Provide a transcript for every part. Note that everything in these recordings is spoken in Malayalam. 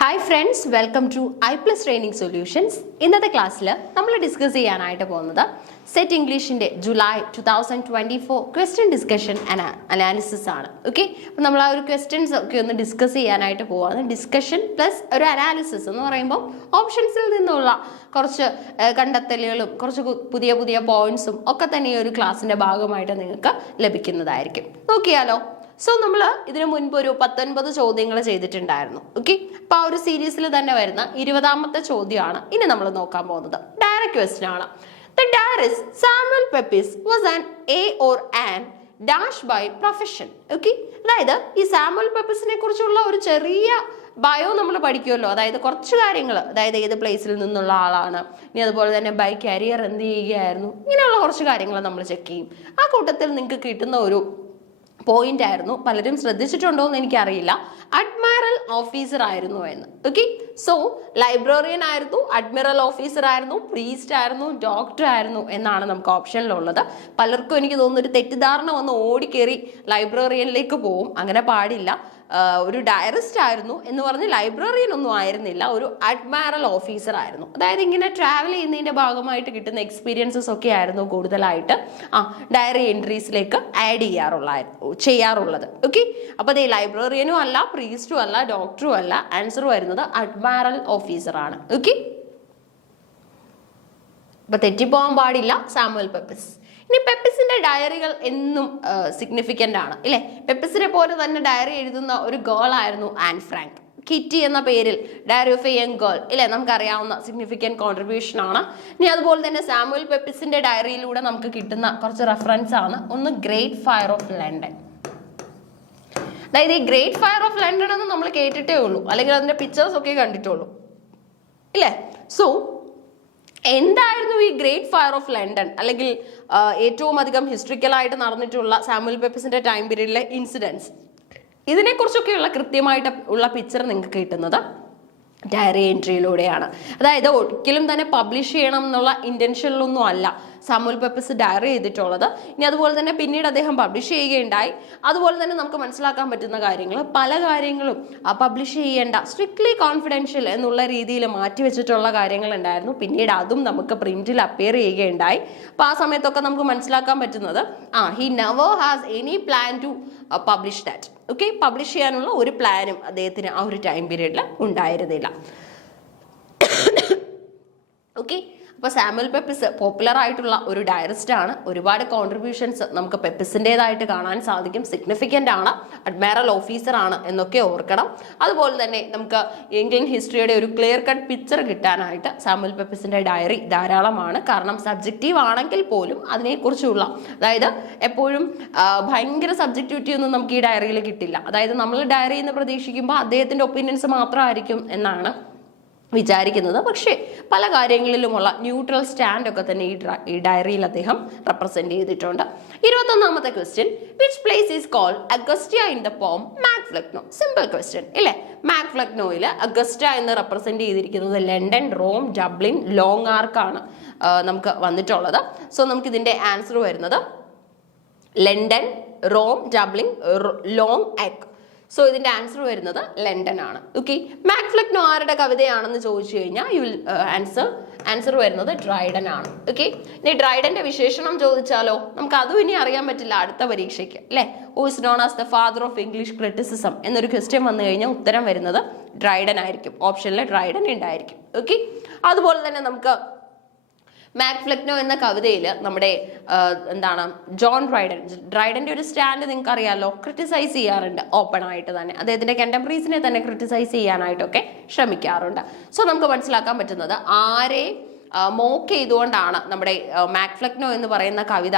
Hi friends, welcome to I plus training solutions. ഇന്നത്തെ ക്ലാസ്സിൽ നമ്മൾ ഡിസ്കസ് ചെയ്യാനായിട്ട് പോകുന്നത് സെറ്റ് ഇംഗ്ലീഷിൻ്റെ ജൂലൈ 2024 ക്വസ്റ്റ്യൻ ഡിസ്കഷൻ അനാലിസിസ് ആണ്. ഓക്കെ, അപ്പോൾ നമ്മൾ ആ ഒരു ക്വസ്റ്റ്യൻസ് ഒക്കെ ഒന്ന് ഡിസ്കസ് ചെയ്യാനായിട്ട് പോവാണ്. ഡിസ്കഷൻ പ്ലസ് ഒരു അനാലിസിസ് എന്ന് പറയുമ്പോൾ ഓപ്ഷൻസിൽ നിന്നുള്ള കുറച്ച് കണ്ടെത്തലുകളും കുറച്ച് പുതിയ പുതിയ പോയിന്റ്സും ഒക്കെ തന്നെ ഈ ഒരു ക്ലാസ്സിൻ്റെ ഭാഗമായിട്ട് നിങ്ങൾക്ക് ലഭിക്കുന്നതായിരിക്കും. നോക്കിയാലോ. സോ നമ്മൾ ഇതിനു മുൻപ് ഒരു 19 ചോദ്യങ്ങൾ ചെയ്തിട്ടുണ്ടായിരുന്നു. ഓക്കെ, അപ്പോൾ ആ ഒരു സീരീസിൽ തന്നെ വരുന്ന 20ാമത്തെ ചോദ്യമാണ് ഇനി നമ്മൾ നോക്കാൻ പോകുന്നത്. ഡയറക്റ്റ് ക്വസ്റ്റ്യൻ ആണ്. The diarist Samuel Pepys was an A or an dash by profession. Okay, അതായത് ഈ സാമുവൽ പെപ്പിസിനെ കുറിച്ചുള്ള ഒരു ചെറിയ ബയോ നമ്മൾ പഠിക്കുമല്ലോ. അതായത് കുറച്ച് കാര്യങ്ങൾ, അതായത് ഏത് പ്ലേസിൽ നിന്നുള്ള ആളാണ്, ഇനി അതുപോലെ തന്നെ ബൈ കരിയർ എന്ത് ചെയ്യുകയായിരുന്നു, ഇങ്ങനെയുള്ള കുറച്ച് കാര്യങ്ങൾ നമ്മൾ ചെക്ക് ചെയ്യും. ആ കൂട്ടത്തിൽ നിങ്ങൾക്ക് കിട്ടുന്ന ഒരു പോയിന്റ് ആയിരുന്നു, പലരും ശ്രദ്ധിച്ചിട്ടുണ്ടോ എന്ന് എനിക്കറിയില്ല, അഡ്മിറൽ ഓഫീസർ ആയിരുന്നു എന്ന്. ഓക്കെ, സോ ലൈബ്രറിയൻ ആയിരുന്നു, അഡ്മിറൽ ഓഫീസർ ആയിരുന്നു, പ്രീസ്റ്റ് ആയിരുന്നു, ഡോക്ടർ ആയിരുന്നു എന്നാണ് നമുക്ക് ഓപ്ഷനിലുള്ളത്. പലർക്കും എനിക്ക് തോന്നുന്നു ഒരു തെറ്റിദ്ധാരണ വന്ന് ഓടിക്കേറി ലൈബ്രറിയനിലേക്ക് പോവും. അങ്ങനെ പാടില്ല. ഒരു ഡയറിസ്റ്റ് ആയിരുന്നു എന്ന് പറഞ്ഞ് ലൈബ്രറിയൻ ഒന്നും ആയിരുന്നില്ല, ഒരു അഡ്മിറൽ ഓഫീസർ ആയിരുന്നു. അതായത് ഇങ്ങനെ ട്രാവൽ ചെയ്യുന്നതിന്റെ ഭാഗമായിട്ട് കിട്ടുന്ന എക്സ്പീരിയൻസസ് ഒക്കെ ആയിരുന്നു കൂടുതലായിട്ട് ഡയറി എൻട്രീസിലേക്ക് ആഡ് ചെയ്യാറുള്ളത്. ഓക്കെ, അപ്പോൾ അതേ ലൈബ്രറിയനും അല്ല, പ്രീസ്റ്റും അല്ല, ഡോക്ടറും അല്ല. ആൻസർ വരുന്നത് അഡ്മിറൽ ഓഫീസർ ആണ്. ഓക്കെ, അപ്പൊ തെറ്റിപ്പോകാൻ പാടില്ല സാമുവൽ പെപ്പിസ്. ഇനി പെപ്പിസിന്റെ ഡയറികൾ എന്നും സിഗ്നിഫിക്കൻ്റ് ആണ് ഇല്ലേ. പെപ്പിസിനെ പോലെ തന്നെ ഡയറി എഴുതുന്ന ഒരു ഗേൾ ആയിരുന്നു ആൻ ഫ്രാങ്ക്. കിറ്റി എന്ന പേരിൽ diary of a young girl ഇല്ലേ, നമുക്കറിയാവുന്ന സിഗ്നിഫിക്കൻറ്റ് കോൺട്രിബ്യൂഷൻ ആണ്. ഇനി അതുപോലെ തന്നെ സാമുവൽ പെപ്പിസിന്റെ ഡയറിയിലൂടെ നമുക്ക് കിട്ടുന്ന കുറച്ച് റെഫറൻസ് ആണ്. ഒന്ന് ഗ്രേറ്റ് ഫയർ ഓഫ് ലണ്ടൻ. അതായത് ഈ ഗ്രേറ്റ് ഫയർ ഓഫ് ലണ്ടൻ എന്ന് നമ്മൾ കേട്ടിട്ടേ ഉള്ളൂ, അല്ലെങ്കിൽ അതിന്റെ പിക്ചേഴ്സ് ഒക്കെ കണ്ടിട്ടുള്ളൂ ഇല്ലേ. സോ എന്തായിരുന്നു ഈ ഗ്രേറ്റ് ഫയർ ഓഫ് ലണ്ടൻ, അല്ലെങ്കിൽ ഏറ്റവും അധികം ഹിസ്റ്ററിക്കലായിട്ട് നടന്നിട്ടുള്ള സാമുവൽ പെപ്പിസിന്റെ ടൈം പീരീഡിലെ ഇൻസിഡൻസ്, ഇതിനെക്കുറിച്ചൊക്കെയുള്ള കൃത്യമായിട്ട് ഉള്ള പിക്ചർ നിങ്ങൾക്ക് കിട്ടുന്നത് ഡയറി എൻട്രിയിലൂടെയാണ്. അതായത് ഒരിക്കലും തന്നെ പബ്ലിഷ് ചെയ്യണം എന്നുള്ള ഇന്റൻഷനിലൊന്നും അല്ല സാമുവൽ പെപ്പിസ് ഡയറി ചെയ്തിട്ടുള്ളത്. ഇനി അതുപോലെ തന്നെ പിന്നീട് അദ്ദേഹം പബ്ലിഷ് ചെയ്യുകയുണ്ടായി. അതുപോലെ തന്നെ നമുക്ക് മനസ്സിലാക്കാൻ പറ്റുന്ന കാര്യങ്ങൾ, പല കാര്യങ്ങളും പബ്ലിഷ് ചെയ്യേണ്ട, സ്ട്രിക്ട്ലി കോൺഫിഡൻഷ്യൽ എന്നുള്ള രീതിയിൽ മാറ്റിവെച്ചിട്ടുള്ള കാര്യങ്ങൾ ഉണ്ടായിരുന്നു. പിന്നീട് അതും നമുക്ക് പ്രിന്റിൽ അപ്പിയർ ചെയ്യുകയുണ്ടായി. അപ്പോൾ ആ സമയത്തൊക്കെ നമുക്ക് മനസ്സിലാക്കാൻ പറ്റുന്നത് he never has any plan to publish that. Okay, publish ചെയ്യാനുള്ള ഒരു പ്ലാനും അദ്ദേഹത്തിന് ആ ഒരു ടൈം പീരീഡിൽ ഉണ്ടായിരുന്നില്ല. ഓക്കെ, അപ്പോൾ സാമുവൽ പെപ്പിസ് പോപ്പുലർ ആയിട്ടുള്ള ഒരു ഡയറിസ്റ്റ് ആണ്. ഒരുപാട് കോൺട്രിബ്യൂഷൻസ് നമുക്ക് പെപ്പിസിൻ്റെതായിട്ട് കാണാൻ സാധിക്കും. സിഗ്നിഫിക്കൻ്റ് ആണ്, അഡ്മിറൽ ഓഫീസർ ആണ് എന്നൊക്കെ ഓർക്കണം. അതുപോലെ തന്നെ നമുക്ക് ഇന്ത്യൻ ഹിസ്റ്ററിയുടെ ഒരു ക്ലിയർ കട്ട് പിക്ചർ കിട്ടാനായിട്ട് സാമുവൽ പെപ്പിസിൻ്റെ ഡയറി ധാരാളമാണ്. കാരണം സബ്ജക്റ്റീവ് ആണെങ്കിൽ പോലും അതിനെക്കുറിച്ചുള്ള, അതായത് എപ്പോഴും ഭയങ്കര സബ്ജക്റ്റിവിറ്റി ഒന്നും നമുക്ക് ഈ ഡയറിയിൽ കിട്ടില്ല. അതായത് നമ്മൾ ഡയറി എന്ന് പ്രതീക്ഷിക്കുമ്പോൾ അദ്ദേഹത്തിൻ്റെ ഒപ്പീനിയൻസ് മാത്രമായിരിക്കും എന്നാണ് വിചാരിക്കുന്നത്. പക്ഷേ പല കാര്യങ്ങളിലുമുള്ള ന്യൂട്രൽ സ്റ്റാൻഡ് ഒക്കെ തന്നെ ഈ ഡയറിയിൽ അദ്ദേഹം റെപ്രസെന്റ് ചെയ്തിട്ടുണ്ട്. 21ാമത്തെ question, which place is called Augusta in the poem Mac Flecknoe? Simple question ഇല്ലേ. മാക് ഫ്ലെക്നോയിൽ അഗസ്റ്റ എന്ന് റെപ്രസെന്റ് ചെയ്തിരിക്കുന്നത് ലണ്ടൻ, റോം, ഡബ്ലിൻ, ലോങ് ആർക്കാണ് നമുക്ക് വന്നിട്ടുള്ളത്. സോ നമുക്ക് ഇതിന്റെ ആൻസർ വരുന്നത് London, Rome, Dublin, Long Arc. So ഇതിന്റെ ആൻസർ വരുന്നത് ലണ്ടൻ ആണ്. ഓക്കെ, മാക് ഫ്ലെക്നോ ആരുടെ കവിതയാണെന്ന് ചോദിച്ചു കഴിഞ്ഞാൽ ആൻസർ വരുന്നത് ഡ്രൈഡൻ ആണ്. ഓക്കെ, ഇനി ഡ്രൈഡന്റെ വിശേഷണം ചോദിച്ചാലോ നമുക്ക് അതും ഇനി അറിയാൻ പറ്റില്ല അടുത്ത പരീക്ഷയ്ക്ക് അല്ലെ. Who is known as the father of English criticism എന്നൊരു ക്വസ്റ്റ്യൻ വന്നു കഴിഞ്ഞാൽ ഉത്തരം വരുന്നത് ഡ്രൈഡൻ ആയിരിക്കും. ഓപ്ഷനിൽ ഡ്രൈഡൻ ഉണ്ടായിരിക്കും. ഓക്കെ, അതുപോലെ തന്നെ നമുക്ക് മാക് ഫ്ലെക്നോ എന്ന കവിതയിൽ നമ്മുടെ ജോൺ ഡ്രൈഡന്റെ ഒരു സ്റ്റാൻഡ് നിങ്ങൾക്ക് അറിയാലോ, ക്രിറ്റിസൈസ് ചെയ്യാറുണ്ട് ഓപ്പൺ ആയിട്ട് തന്നെ. അദ്ദേഹത്തിന്റെ കണ്ടംപററീസിനെ തന്നെ ക്രിറ്റിസൈസ് ചെയ്യാനായിട്ടൊക്കെ ശ്രമിക്കാറുണ്ട്. സോ നമുക്ക് മനസ്സിലാക്കാൻ പറ്റുന്നത് ആരെ മോക്ക് ചെയ്തുകൊണ്ടാണ് നമ്മുടെ മാക് ഫ്ലെക്നോ എന്ന് പറയുന്ന കവിത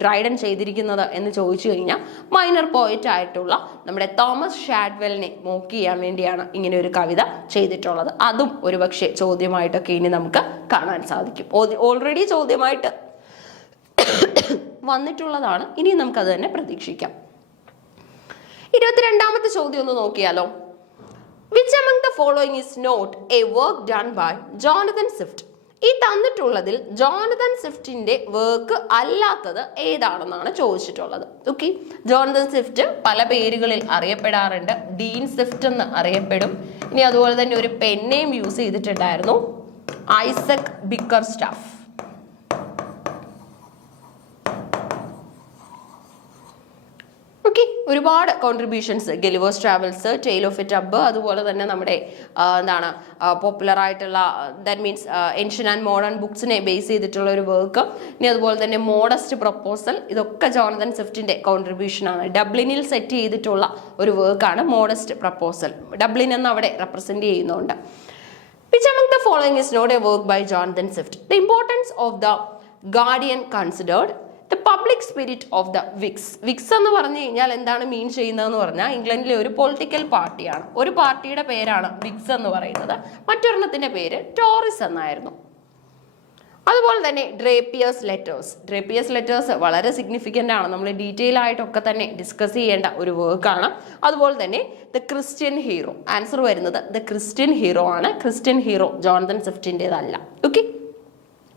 ഡ്രൈഡൻ ചെയ്തിരിക്കുന്നത് എന്ന് ചോദിച്ചു കഴിഞ്ഞാൽ മൈനർ പോയറ്റ് ആയിട്ടുള്ള നമ്മുടെ തോമസ് ഷാഡ്വെലിനെ മോക്ക് ചെയ്യാൻ വേണ്ടിയാണ് ഇങ്ങനെ ഒരു കവിത ചെയ്തിട്ടുള്ളത്. അതും ഒരുപക്ഷെ ചോദ്യമായിട്ടൊക്കെ ഇനി നമുക്ക് കാണാൻ സാധിക്കും. ഓൾറെഡി ചോദ്യമായിട്ട് വന്നിട്ടുള്ളതാണ്, ഇനി നമുക്കത് തന്നെ പ്രതീക്ഷിക്കാം. 22ാമത്തെ ചോദ്യം ഒന്ന് നോക്കിയാലോ. Which among the following is not a work done by Jonathan Swift? ഈ തന്നിട്ടുള്ളതിൽ ജോണതൻ സ്വിഫ്റ്റിന്റെ വർക്ക് അല്ലാത്തത് ഏതാണെന്നാണ് ചോദിച്ചിട്ടുള്ളത്. ഓക്കെ, ജോണതൻ സ്വിഫ്റ്റ് പല പേരുകളിൽ അറിയപ്പെടാറുണ്ട്. ഡീൻ സ്വിഫ്റ്റ് എന്ന് അറിയപ്പെടും. ഇനി അതുപോലെ തന്നെ ഒരു പെന്നെയും യൂസ് ചെയ്തിട്ടുണ്ടായിരുന്നു, ഐസക് ബിക്കർസ്റ്റാഫ്. ഓക്കെ, ഒരുപാട് contributions, Gulliver's travels, tale of a tub, അതുപോലെ തന്നെ നമ്മുടെ എന്താണ് പോപ്പുലർ ആയിട്ടുള്ള that means ancient and modern ബുക്സിനെ ബേസ് ചെയ്തിട്ടുള്ള ഒരു വർക്ക്. ഇനി അതുപോലെ തന്നെ മോഡസ്റ്റ് പ്രപ്പോസൽ, ഇതൊക്കെ ജോണതൻ സ്വിഫ്റ്റിന്റെ കോൺട്രിബ്യൂഷൻ ആണ്. ഡബ്ലിനിൽ സെറ്റ് ചെയ്തിട്ടുള്ള ഒരു വർക്കാണ് മോഡസ്റ്റ് പ്രപ്പോസൽ. ഡബ്ലിൻ എന്ന് അവിടെ റെപ്രസെന്റ് ചെയ്യുന്നുണ്ട്. Which among the following is not a work by Jonathan Swift? The importance of the Guardian considered. The public spirit of the Whigs. Whigs എന്ന് പറഞ്ഞു കഴിഞ്ഞാൽ എന്താണ് മീൻ ചെയ്യുന്നതെന്ന് പറഞ്ഞാൽ ഇംഗ്ലണ്ടിലെ ഒരു പൊളിറ്റിക്കൽ പാർട്ടിയാണ്. ഒരു പാർട്ടിയുടെ പേരാണ് വിഗ്സ് എന്ന് പറയുന്നത്, മറ്റൊരെണ്ണത്തിന്റെ പേര് ടോറിസ് എന്നായിരുന്നു. അതുപോലെ തന്നെ ഡ്രേപ്പിയേഴ്സ് ലെറ്റേഴ്സ് വളരെ സിഗ്നിഫിക്കൻ്റ് ആണ്. നമ്മൾ ഡീറ്റെയിൽ ആയിട്ടൊക്കെ തന്നെ ഡിസ്കസ് ചെയ്യേണ്ട ഒരു വർക്കാണ്. അതുപോലെ തന്നെ ദ ക്രിസ്ത്യൻ ഹീറോ, ആൻസർ വരുന്നത് ദ ക്രിസ്ത്യൻ ഹീറോ ആണ്. ക്രിസ്ത്യൻ ഹീറോ ജോണതൻ സ്വിഫ്റ്റിൻ്റെതല്ല. ഓക്കെ,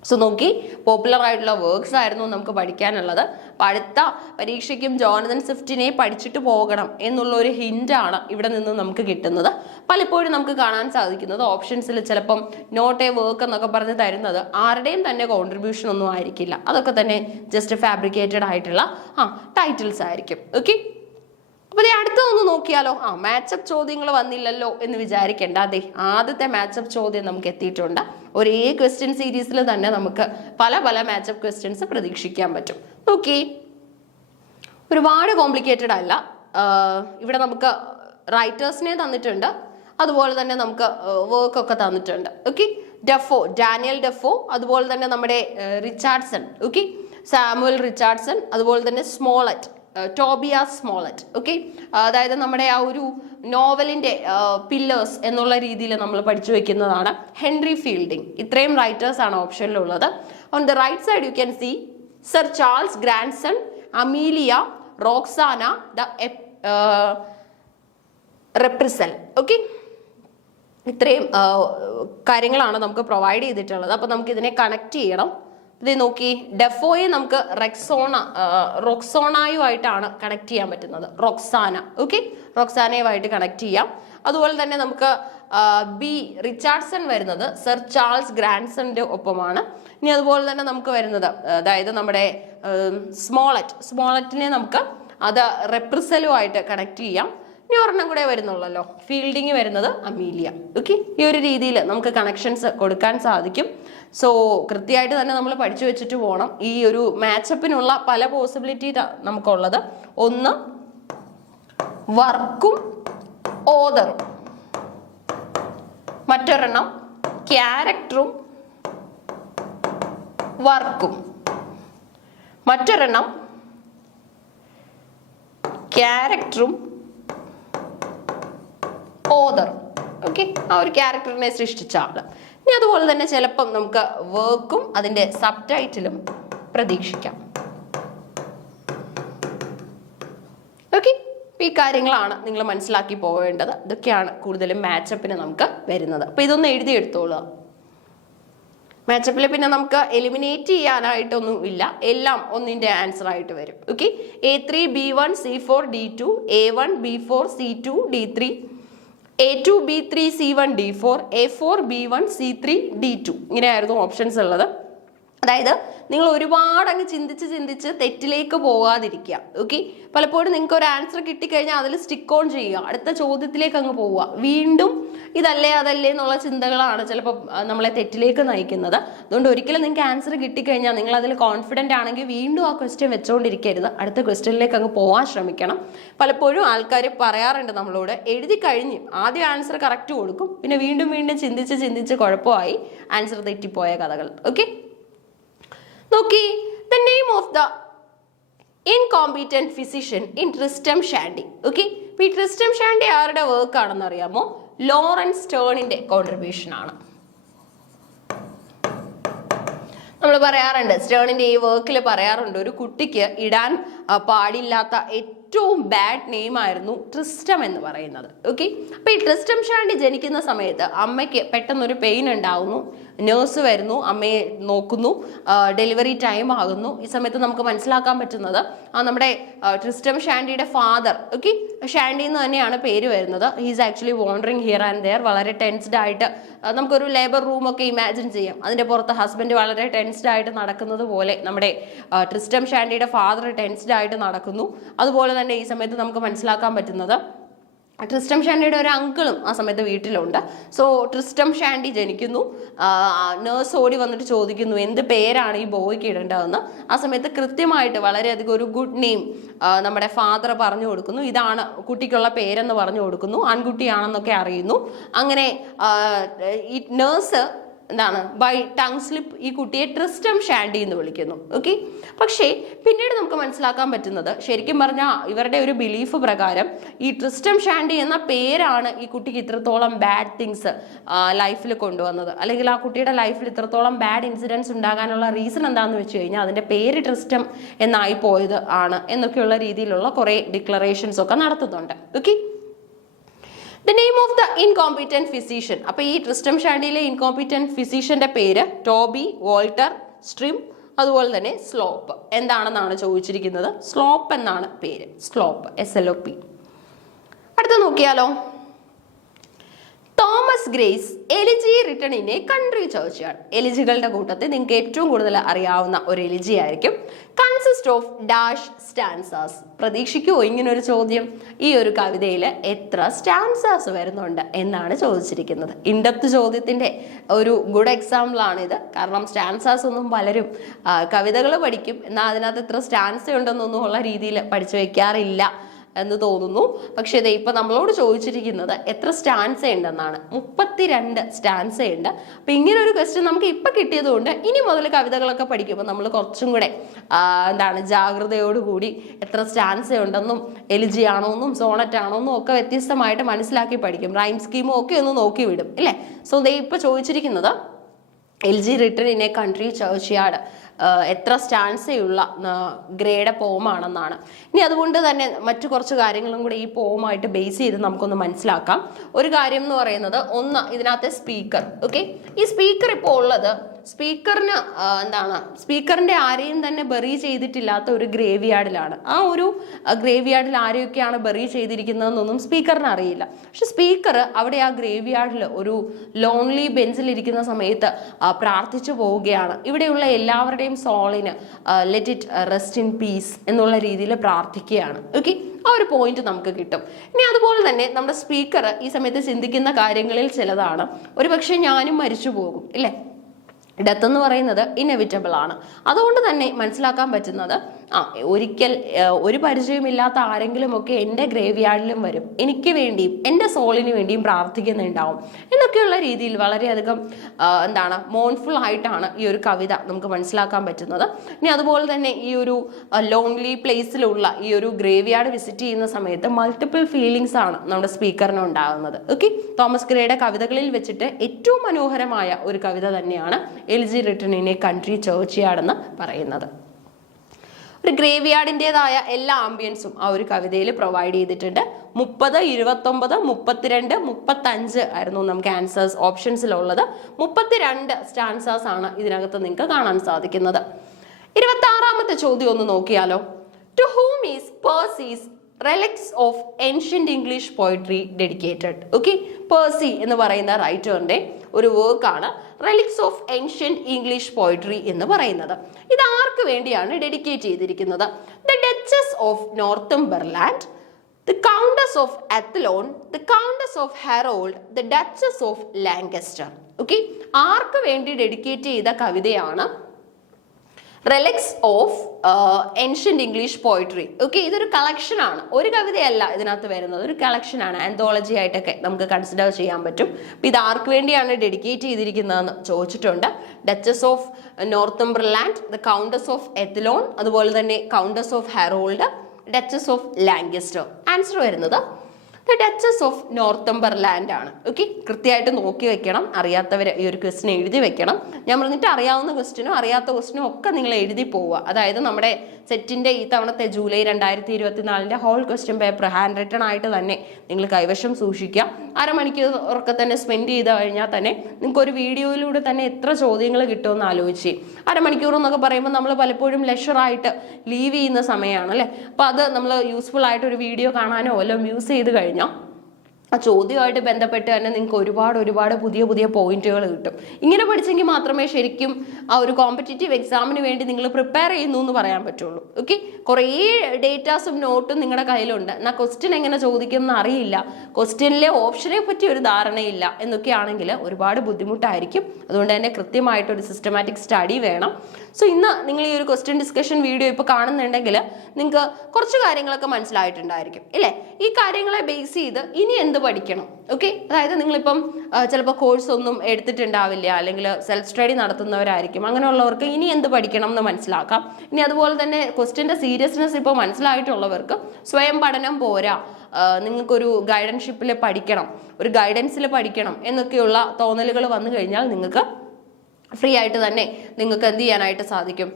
സോ നോക്കി, പോപ്പുലർ ആയിട്ടുള്ള വർക്ക്സ് ആയിരുന്നു നമുക്ക് പഠിക്കാനുള്ളത്. അപ്പം അടുത്ത പരീക്ഷയ്ക്കും ജോണതൻ സ്വിഫ്റ്റിനെ പഠിച്ചിട്ട് പോകണം എന്നുള്ള ഒരു ഹിൻ്റാണ് ഇവിടെ നിന്ന് നമുക്ക് കിട്ടുന്നത്. പലപ്പോഴും നമുക്ക് കാണാൻ സാധിക്കുന്നത് ഓപ്ഷൻസിൽ ചിലപ്പം നോട്ട് എ വർക്ക് എന്നൊക്കെ പറഞ്ഞ് തരുന്നത് ആരുടെയും തന്നെ കോൺട്രിബ്യൂഷൻ ഒന്നും ആയിരിക്കില്ല. അതൊക്കെ തന്നെ ജസ്റ്റ് ഫാബ്രിക്കേറ്റഡ് ആയിട്ടുള്ള ടൈറ്റിൽസ് ആയിരിക്കും. ഓക്കെ, അപ്പോൾ അടുത്തൊന്ന് നോക്കിയാലോ. മാച്ചപ്പ് ചോദ്യങ്ങൾ വന്നില്ലല്ലോ എന്ന് വിചാരിക്കേണ്ട. അതെ, ആദ്യത്തെ മാച്ചപ്പ് ചോദ്യം നമുക്ക് എത്തിയിട്ടുണ്ട്. ഒരേ ക്വസ്റ്റ്യൻ സീരീസിൽ തന്നെ നമുക്ക് പല പല മാച്ചപ്പ് ക്വസ്റ്റ്യൻസ് പ്രതീക്ഷിക്കാൻ പറ്റും. നോക്കി, ഒരുപാട് കോംപ്ലിക്കേറ്റഡ് അല്ല. ഇവിടെ നമുക്ക് റൈറ്റേഴ്സിനെ തന്നിട്ടുണ്ട്, അതുപോലെ തന്നെ നമുക്ക് വർക്കൊക്കെ തന്നിട്ടുണ്ട്. ഓക്കെ, ഡാനിയൽ ഡെഫോ, അതുപോലെ തന്നെ നമ്മുടെ റിച്ചാർഡ്സൺ, ഓക്കെ, സാമുവൽ റിച്ചാർഡ്സൺ, അതുപോലെ തന്നെ സ്മോളറ്റ്, ടോബിയാസ് സ്മോളറ്റ്. ഓക്കെ, അതായത് നമ്മുടെ ആ ഒരു നോവലിന്റെ പില്ലേഴ്സ് എന്നുള്ള രീതിയിൽ നമ്മൾ പഠിച്ചു വെക്കുന്നതാണ്. Henry fielding. ഇത്രയും റൈറ്റേഴ്സ് ആണ് ഓപ്ഷനിലുള്ളത്. On the right side you can see Sir Charles Grandison, Amelia, Roxana, the reprisal. Okay, ഇത്രയും കാര്യങ്ങളാണ് നമുക്ക് പ്രൊവൈഡ് ചെയ്തിട്ടുള്ളത്. അപ്പൊ നമുക്ക് ഇതിനെ കണക്ട് ചെയ്യണം. ഇത് നോക്കി, ഡെഫോയെ നമുക്ക് റൊക്സോണയുമായിട്ടാണ് കണക്ട് ചെയ്യാൻ പറ്റുന്നത്. റൊക്സാന, ഓക്കെ, റൊക്സാനയുമായിട്ട് കണക്ട് ചെയ്യാം. അതുപോലെ തന്നെ നമുക്ക് ബി റിച്ചാർഡ്സൺ വരുന്നത് സർ ചാൾസ് ഗ്രാൻഡ്സന്റെ ഒപ്പമാണ്. ഇനി അതുപോലെ തന്നെ നമുക്ക് വരുന്നത് അതായത് നമ്മുടെ സ്മോളറ്റിനെ നമുക്ക് അത് റെപ്രിസലുമായിട്ട് കണക്ട് ചെയ്യാം. ഇനി ഒരെണ്ണം കൂടെ വരുന്നുള്ളല്ലോ, ഫീൽഡിങ് വരുന്നത് അമീലിയ. ഓക്കെ, ഈ ഒരു രീതിയിൽ നമുക്ക് കണക്ഷൻസ് കൊടുക്കാൻ സാധിക്കും. സോ കൃത്യമായിട്ട് തന്നെ നമ്മൾ പഠിച്ചു വെച്ചിട്ട് പോകണം. ഈ ഒരു മാച്ചപ്പിനുള്ള പല പോസിബിലിറ്റി നമുക്കുള്ളത്. ഒന്ന് വർക്കും ഓതറും, മറ്റൊരെണ്ണം ക്യാരക്ടറും വർക്കും, മറ്റൊരെണ്ണം ക്യാരക്ടറും ഓതർ. ഓക്കെ, ആ ഒരു ക്യാരക്ടറിനെ സൃഷ്ടിച്ച ആള്. ഇനി അതുപോലെ തന്നെ ചിലപ്പം നമുക്ക് വർക്കും അതിന്റെ സബ് ടൈറ്റിലും പ്രതീക്ഷിക്കാം. ഓക്കെ, ഈ കാര്യങ്ങളാണ് നിങ്ങൾ മനസ്സിലാക്കി പോവേണ്ടത്. ഇതൊക്കെയാണ് കൂടുതലും മാച്ചപ്പിന് നമുക്ക് വരുന്നത്. അപ്പൊ ഇതൊന്ന് എഴുതിയെടുത്തോളുക. മാച്ചപ്പിൽ പിന്നെ നമുക്ക് എലിമിനേറ്റ് ചെയ്യാനായിട്ടൊന്നും ഇല്ല, എല്ലാം ഒന്നിന്റെ ആൻസർ ആയിട്ട് വരും. Okay, A3 B1 C4 D2, A1 B4 C2 D3, A2 B3 C1 D4, A4 B1 C3 D2. ഇങ്ങനെയായിരുന്നു ഓപ്ഷൻസ് ഉള്ളത്. അതായത് നിങ്ങൾ ഒരുപാട് അങ്ങ് ചിന്തിച്ച് തെറ്റിലേക്ക് പോകാതിരിക്കുക. ഓക്കെ, പലപ്പോഴും നിങ്ങൾക്ക് ഒരു ആൻസർ കിട്ടിക്കഴിഞ്ഞാൽ അതിൽ സ്റ്റിക്ക് ഓൺ ചെയ്യുക, അടുത്ത ചോദ്യത്തിലേക്ക് അങ്ങ് പോവുക. വീണ്ടും ഇതല്ലേ അതല്ലേ എന്നുള്ള ചിന്തകളാണ് ചിലപ്പോൾ നമ്മളെ തെറ്റിലേക്ക് നയിക്കുന്നത്. അതുകൊണ്ട് ഒരിക്കലും നിങ്ങൾക്ക് ആൻസർ കിട്ടിക്കഴിഞ്ഞാൽ നിങ്ങൾ അതിൽ കോൺഫിഡൻ്റ് ആണെങ്കിൽ വീണ്ടും ആ ക്വസ്റ്റ്യൻ വെച്ചുകൊണ്ടിരിക്കരുത്, അടുത്ത ക്വസ്റ്റ്യനിലേക്ക് അങ്ങ് പോകാൻ ശ്രമിക്കണം. പലപ്പോഴും ആൾക്കാർ പറയാറുണ്ട് നമ്മളോട്, എഴുതി കഴിഞ്ഞ് ആദ്യം ആൻസർ കറക്റ്റ് കൊടുക്കും, പിന്നെ വീണ്ടും ചിന്തിച്ച് കുഴപ്പമായി ആൻസർ തെറ്റിപ്പോയ കഥകൾ. ഓക്കെ, നോക്കി, the name of the incompetent physician in Tristram Shandy. Okay, ഈ ട്രിസ്റ്റം ഷാൻഡി ആരുടെ വർക്ക് ആണെന്ന് അറിയാമോ? ലോറൻസ് സ്റ്റേണിന്റെ കോൺട്രിബ്യൂഷൻ ആണ്. നമ്മൾ പറയാറുണ്ട്, സ്റ്റേണിന്റെ ഈ വർക്കിൽ പറയാറുണ്ട്, ഒരു കുട്ടിക്ക് ഇടാൻ പാടില്ലാത്ത ഏറ്റവും ബാഡ് നെയിം ആയിരുന്നു ട്രിസ്റ്റം എന്ന് പറയുന്നത്. ഓക്കെ, അപ്പൊ ഈ ട്രിസ്റ്റം ഷാൻഡി ജനിക്കുന്ന സമയത്ത് അമ്മയ്ക്ക് പെട്ടെന്നൊരു പെയിൻ ഉണ്ടാവുന്നു, നേഴ്സ് വരുന്നു, അമ്മയെ നോക്കുന്നു, ഡെലിവറി ടൈം ആകുന്നു. ഈ സമയത്ത് നമുക്ക് മനസ്സിലാക്കാൻ പറ്റുന്നത് നമ്മുടെ ട്രിസ്റ്റം ഷാൻഡിയുടെ ഫാദർ, ഓക്കെ, ഷാൻഡി എന്ന് തന്നെയാണ് പേര് വരുന്നത്. He's actually wandering here and their, വളരെ ടെൻസ്ഡ് ആയിട്ട്, നമുക്കൊരു ലേബർ റൂം ഒക്കെ ഇമാജിൻ ചെയ്യാം, അതിന്റെ പുറത്ത് ഹസ്ബൻഡ് വളരെ ടെൻസ്ഡ് ആയിട്ട് നടക്കുന്നത് പോലെ നമ്മുടെ ട്രിസ്റ്റം ഷാൻഡിയുടെ ഫാദർ ടെൻസ്ഡ് ആയിട്ട് നടക്കുന്നു. അതുപോലെ തന്നെ ഈ സമയത്ത് നമുക്ക് മനസ്സിലാക്കാൻ പറ്റുന്നത് ട്രിസ്റ്റം ഷാൻഡിയുടെ ഒരു അങ്കിളും ആ സമയത്ത് വീട്ടിലുണ്ട്. സോ ട്രിസ്റ്റം ഷാൻഡി ജനിക്കുന്നു. നേഴ്സ് ഓടി വന്നിട്ട് ചോദിക്കുന്നു എന്ത് പേരാണ് ഈ ബോയ്ക്ക് ഇടേണ്ടതെന്ന്. ആ സമയത്ത് കൃത്യമായിട്ട് വളരെയധികം ഒരു ഗുഡ് നെയിം നമ്മുടെ ഫാദർ പറഞ്ഞു കൊടുക്കുന്നു. ഇതാണ് കുട്ടിക്കുള്ള പേരെന്ന് പറഞ്ഞു കൊടുക്കുന്നു. ആൺകുട്ടിയാണെന്നൊക്കെ അറിയുന്നു. അങ്ങനെ ഈ നേഴ്സ് എന്താണ് ബൈ ടങ് സ്ലിപ്പ് ഈ കുട്ടിയെ ട്രിസ്റ്റം ഷാൻഡി എന്ന് വിളിക്കുന്നു. ഓക്കെ, പക്ഷേ പിന്നീട് നമുക്ക് മനസ്സിലാക്കാൻ പറ്റുന്നത് ശരിക്കും പറഞ്ഞാൽ ഇവരുടെ ഒരു ബിലീഫ് പ്രകാരം ഈ ട്രിസ്റ്റം ഷാൻഡി എന്ന പേരാണ് ഈ കുട്ടിക്ക് ഇത്രത്തോളം ബാഡ് തിങ്സ് ലൈഫിൽ കൊണ്ടുവന്നത്, അല്ലെങ്കിൽ ആ കുട്ടിയുടെ ലൈഫിൽ ഇത്രത്തോളം ബാഡ് ഇൻസിഡൻസ് ഉണ്ടാകാനുള്ള റീസൺ എന്താണെന്ന് വെച്ച് കഴിഞ്ഞാൽ അതിന്റെ പേര് ട്രിസ്റ്റം എന്നായി പോയത് ആണ് എന്നൊക്കെയുള്ള രീതിയിലുള്ള കുറെ ഡിക്ലറേഷൻസ് ഒക്കെ നടത്തുന്നുണ്ട്. Okay, the name of the incompetent physician. അപ്പൊ ഈ ട്രിസ്റ്റം ഷാൻഡിയിലെ ഇൻകോമ്പിറ്റന്റ് ഫിസിഷ്യന്റെ പേര് ടോബി വോൾട്ടർ സ്ട്രിം, അതുപോലെ തന്നെ സ്ലോപ്പ്. എന്താണെന്നാണ് ചോദിച്ചിരിക്കുന്നത്? സ്ലോപ്പ് എന്നാണ് പേര്. Slop, SLOP. അടുത്ത നോക്കിയാലോ, Thomas Gray's elegy written in a country churchyard. എലിജികളുടെ കൂട്ടത്തിൽ നിങ്ങൾക്ക് ഏറ്റവും കൂടുതൽ അറിയാവുന്ന ഒരു എലിജി ആയിരിക്കും. Consist of dash stanzas. പ്രതീക്ഷിക്കുമോ ഇങ്ങനൊരു ചോദ്യം? ഈ ഒരു കവിതയിൽ എത്ര സ്റ്റാൻസാസ് വരുന്നുണ്ട് എന്നാണ് ചോദിച്ചിരിക്കുന്നത്. ഇൻഡെപ്ത് ചോദ്യത്തിന്റെ ഒരു ഗുഡ് എക്സാമ്പിൾ ആണിത്. കാരണം സ്റ്റാൻസാസ് ഒന്നും പലരും കവിതകൾ പഠിക്കും, എന്നാൽ അതിനകത്ത് എത്ര സ്റ്റാൻസ ഉണ്ടെന്നൊന്നും ഉള്ള രീതിയിൽ പഠിച്ചു വെക്കാറില്ല എന്ന് തോന്നുന്നു. പക്ഷേ ഇത് ഇപ്പൊ നമ്മളോട് ചോദിച്ചിരിക്കുന്നത് എത്ര സ്റ്റാൻസ ഉണ്ടെന്നാണ്. 32 സ്റ്റാൻസ ഉണ്ട്. അപ്പൊ ഇങ്ങനെ ഒരു ക്വസ്റ്റ്യൻ നമുക്ക് ഇപ്പൊ കിട്ടിയത് കൊണ്ട് ഇനി മുതൽ കവിതകളൊക്കെ പഠിക്കുമ്പോൾ നമ്മൾ കുറച്ചും കൂടെ ജാഗ്രതയോടുകൂടി എത്ര സ്റ്റാൻസ ഉണ്ടെന്നും എലിജി ആണോ എന്നും സോണറ്റ് ആണോ എന്നും ഒക്കെ വ്യത്യസ്തമായിട്ട് മനസ്സിലാക്കി പഠിക്കും. റൈം സ്കീമും ഒക്കെ ഒന്ന് നോക്കി വിടും അല്ലേ. സോ ദേ ഇപ്പൊ ചോദിച്ചിരിക്കുന്നത് elegy written in a country churchyard എത്ര സ്റ്റാൻസയുള്ള ഗ്രേഡ് പോമാണെന്നാണ്. ഇനി അതുകൊണ്ട് തന്നെ മറ്റു കുറച്ച് കാര്യങ്ങളും കൂടി ഈ പോമായിട്ട് ബേസ് ചെയ്ത് നമുക്കൊന്ന് മനസ്സിലാക്കാം. ഒരു കാര്യം എന്ന് പറയുന്നത്, ഒന്ന് ഇതിനകത്തെ സ്പീക്കർ. ഓക്കെ, ഈ സ്പീക്കർ ഇപ്പോൾ ഉള്ളത് സ്പീക്കറിന് സ്പീക്കറിന്റെ ആരെയും തന്നെ ബറി ചെയ്തിട്ടില്ലാത്ത ഒരു ഗ്രേവ് യാർഡിലാണ്. ആ ഒരു ഗ്രേവ് യാർഡിൽ ആരെയൊക്കെയാണ് ബറി ചെയ്തിരിക്കുന്നതെന്നൊന്നും സ്പീക്കറിന് അറിയില്ല. പക്ഷെ സ്പീക്കർ അവിടെ ആ ഗ്രേവ് യാർഡിൽ ഒരു ലോൺലി ബെഞ്ചിലിരിക്കുന്ന സമയത്ത് പ്രാർത്ഥിച്ചു പോവുകയാണ്. ഇവിടെയുള്ള എല്ലാവരുടെയും സോളിന് let it rest in peace എന്നുള്ള രീതിയിൽ പ്രാർത്ഥിക്കുകയാണ്. ഓക്കെ, ആ ഒരു പോയിന്റ് നമുക്ക് കിട്ടും. ഇനി അതുപോലെ തന്നെ നമ്മുടെ സ്പീക്കർ ഈ സമയത്ത് ചിന്തിക്കുന്ന കാര്യങ്ങളിൽ ചിലതാണ്, ഒരു പക്ഷെ ഞാനും മരിച്ചു പോകും ഇല്ലേ. ഡെത്ത് എന്ന് പറയുന്നത് ഇന്നെവിറ്റബിൾ ആണ്. അതുകൊണ്ട് തന്നെ മനസ്സിലാക്കാൻ പറ്റുന്നത് ഒരിക്കൽ ഒരു പരിചയമില്ലാത്ത ആരെങ്കിലും ഒക്കെ എൻ്റെ ഗ്രേവ് യാർഡിലും വരും, എനിക്ക് വേണ്ടിയും എൻ്റെ സോളിന് വേണ്ടിയും പ്രാർത്ഥിക്കുന്നുണ്ടാവും എന്നൊക്കെയുള്ള രീതിയിൽ വളരെയധികം മോൺഫുൾ ആയിട്ടാണ് ഈ ഒരു കവിത നമുക്ക് മനസ്സിലാക്കാൻ പറ്റുന്നത്. ഇനി അതുപോലെ തന്നെ ഈ ഒരു ലോൺലി പ്ലേസിലുള്ള ഈ ഒരു ഗ്രേവ് യാർഡ് വിസിറ്റ് ചെയ്യുന്ന സമയത്ത് മൾട്ടിപ്പിൾ ഫീലിങ്സ് ആണ് നമ്മുടെ സ്പീക്കറിന് ഉണ്ടാകുന്നത്. ഓക്കെ, തോമസ് ഗ്രേയുടെ കവിതകളിൽ വെച്ചിട്ട് ഏറ്റവും മനോഹരമായ ഒരു കവിത തന്നെയാണ് elegy written in a country churchyard എന്ന് പറയുന്നത്. ഒരു ഗ്രേവ് യാർഡിൻ്റെതായ എല്ലാ ആംബിയൻസും ആ ഒരു കവിതയിൽ പ്രൊവൈഡ് ചെയ്തിട്ടുണ്ട്. 30, 29, 32, 35 ആയിരുന്നു നമുക്ക് ആൻസേഴ്സ് ഓപ്ഷൻസിലുള്ളത്. 32 സ്റ്റാൻസാസ് ആണ് ഇതിനകത്ത് നിങ്ങൾക്ക് കാണാൻ സാധിക്കുന്നത്. 26ാമത്തെ ചോദ്യം ഒന്ന് നോക്കിയാലോ. To whom is Percy's relics of ancient English poetry dedicated. Okay, Percy എന്ന് പറയുന്ന റൈറ്ററിന്റെ ഒരു വർക്കാണ് relics of ancient English poetry എന്ന് പറയുന്നത്. ഇത് ആർക്ക് വേണ്ടിയാണ് ഡെഡിക്കേറ്റ് ചെയ്തിരിക്കുന്നത്? The Duchess of Northumberland, the Countess of Athlone, the Countess of Harold, the Duchess of Lancaster. Okay, ആർക്ക് വേണ്ടി ഡെഡിക്കേറ്റ് ചെയ്ത കവിതയാണ് relics of ancient English poetry. Okay, ഇതൊരു കളക്ഷൻ ആണ്, ഒരു കവിതയല്ല ഇതിനകത്ത് വരുന്നത്, ഒരു കളക്ഷൻ ആണ്. ആന്തോളജി ആയിട്ടൊക്കെ നമുക്ക് കൺസിഡർ ചെയ്യാൻ പറ്റും. അപ്പം ഇത് ആർക്ക് വേണ്ടിയാണ് ഡെഡിക്കേറ്റ് ചെയ്തിരിക്കുന്നതെന്ന് ചോദിച്ചിട്ടുണ്ട്. Duchess of Northumberland, the Countess of Athlone, അതുപോലെ തന്നെ Countess of Harold, Duchess of Lancaster. Answer വരുന്നത് ദ ഡച്ചസ് ഓഫ് നോർത്തംബർലാൻഡ് ആണ്. ഓക്കെ, കൃത്യമായിട്ട് നോക്കി വെക്കണം. അറിയാത്തവർ ഈ ഒരു ക്വസ്റ്റ്യൻ എഴുതി വെക്കണം. ഞാൻ പറഞ്ഞിട്ട് അറിയാവുന്ന ക്വസ്റ്റ്യനും അറിയാത്ത ക്വസ്റ്റ്യനും ഒക്കെ നിങ്ങൾ എഴുതി പോവുക. അതായത് നമ്മുടെ സെറ്റിന്റെ ഈ തവണത്തെ July 2024 whole question paper hand written ആയിട്ട് തന്നെ നിങ്ങൾ കൈവശം സൂക്ഷിക്കുക. അരമണിക്കൂറൊക്കെ തന്നെ സ്പെൻഡ് ചെയ്ത് കഴിഞ്ഞാൽ തന്നെ നിങ്ങൾക്ക് ഒരു വീഡിയോയിലൂടെ തന്നെ എത്ര ചോദ്യങ്ങൾ കിട്ടുമെന്ന് ആലോചിച്ച്. അരമണിക്കൂർ എന്നൊക്കെ പറയുമ്പോൾ നമ്മൾ പലപ്പോഴും ലെഷറായിട്ട് ലീവ് ചെയ്യുന്ന സമയമാണ് അല്ലേ. അപ്പോൾ അത് നമ്മൾ യൂസ്ഫുൾ ആയിട്ട് ഒരു വീഡിയോ കാണാനോ വല്ലതും യൂസ് ചെയ്ത് കഴിഞ്ഞാൽ ആ ചോദ്യമായിട്ട് ബന്ധപ്പെട്ട് തന്നെ നിങ്ങൾക്ക് ഒരുപാട് പുതിയ പോയിന്റുകൾ കിട്ടും. ഇങ്ങനെ പഠിച്ചെങ്കിൽ മാത്രമേ ശരിക്കും ആ ഒരു കോമ്പറ്റേറ്റീവ് എക്സാമിന് വേണ്ടി നിങ്ങൾ പ്രിപ്പയർ ചെയ്യുന്നു എന്ന് പറയാൻ പറ്റുള്ളൂ. ഓക്കെ, കുറേ ഡേറ്റാസും നോട്ടും നിങ്ങളുടെ കയ്യിലുണ്ട്, എന്നാൽ ക്വസ്റ്റ്യൻ എങ്ങനെ ചോദിക്കുമെന്ന് അറിയില്ല, ക്വസ്റ്റ്യനിലെ ഓപ്ഷനെ പറ്റി ഒരു ധാരണയില്ല എന്നൊക്കെയാണെങ്കിൽ ഒരുപാട് ബുദ്ധിമുട്ടായിരിക്കും. അതുകൊണ്ട് തന്നെ കൃത്യമായിട്ടൊരു സിസ്റ്റമാറ്റിക് സ്റ്റഡി വേണം. സോ ഇന്ന് നിങ്ങൾ ഈ ഒരു ക്വസ്റ്റ്യൻ ഡിസ്കഷൻ വീഡിയോ ഇപ്പോൾ കാണുന്നുണ്ടെങ്കിൽ നിങ്ങൾക്ക് കുറച്ച് കാര്യങ്ങളൊക്കെ മനസ്സിലായിട്ടുണ്ടായിരിക്കും ഇല്ലേ. ഈ കാര്യങ്ങളെ ബേസ് ചെയ്ത് ഇനി എന്ത് പഠിക്കണം? ഓക്കെ, അതായത് നിങ്ങളിപ്പം ചിലപ്പോൾ കോഴ്സ് ഒന്നും എടുത്തിട്ടുണ്ടാവില്ല, അല്ലെങ്കിൽ സെൽഫ് സ്റ്റഡി നടത്തുന്നവരായിരിക്കും. അങ്ങനെയുള്ളവർക്ക് ഇനി എന്ത് പഠിക്കണം എന്ന് മനസ്സിലാക്കാം. ഇനി അതുപോലെ തന്നെ ക്വസ്റ്റ്യൻ്റെ സീരിയസ്നെസ് ഇപ്പോൾ മനസ്സിലായിട്ടുള്ളവർക്ക് സ്വയം പഠനം പോരാ, നിങ്ങൾക്കൊരു ഗൈഡൻഷിപ്പിൽ പഠിക്കണം, ഒരു ഗൈഡൻസിൽ പഠിക്കണം എന്നൊക്കെയുള്ള തോന്നലുകൾ വന്നു കഴിഞ്ഞാൽ നിങ്ങൾക്ക് ഫ്രീ ആയിട്ട് തന്നെ നിങ്ങൾക്ക് എന്ത് ചെയ്യാനായിട്ട് സാധിക്കും?